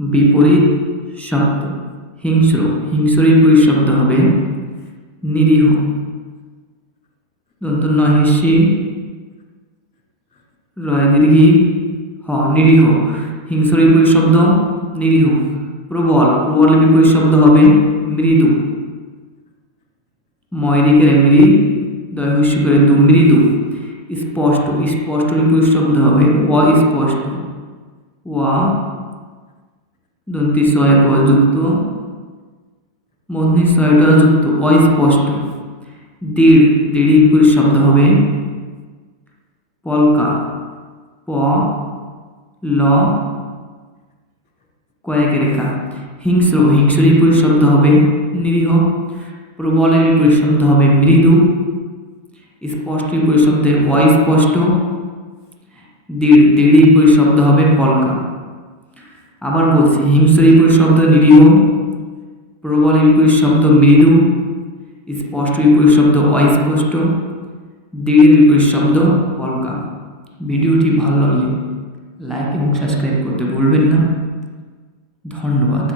বিপরীত শব্দ হিংস্র, হিংস্রের বিপরীত শব্দ হবে নিরীহ। দন্ত নহিসি রয় দীর্ঘি হ, নিরীহ। হিংস্রের বিপরীত শব্দ নিরীহ। প্রবল, প্রবলের বিপরীত শব্দ হবে মৃদু। ময়রিকের মৃ, দয়হস্য করে দু, মৃদু। স্পষ্ট, স্পষ্ট বিপরীত শব্দ হবে অস্পষ্ট। ওয়া দন্তি ছয় যুক্ত মধ্যে ছয়টা যুক্ত অস্পষ্ট। দৃঢ়, দৃঢ় বিপরীত শব্দ হবে পলকা। প ল কয়েকের রেখা। হিংস্র, হিংস্র বিপরীত শব্দ হবে নিরীহ। প্রবলের বিপরীত শব্দ হবে মৃদু। স্পষ্ট বিপরীত শব্দে অস্পষ্ট। দৃঢ়, দৃঢ় বিপরীত শব্দ হবে পলকা। আবার বলছি, হিংস্র বিপরীত শব্দ নিরীহ, প্রবলের বিপরীত শব্দ মৃদু, স্পষ্ট বিপরীত শব্দ অস্পষ্ট, দৃঢ় বিপরীত শব্দ পলকা। ভিডিওটি ভালো লাগলে লাইক এবং সাবস্ক্রাইব করতে ভুলবেন না। ধন্যবাদ।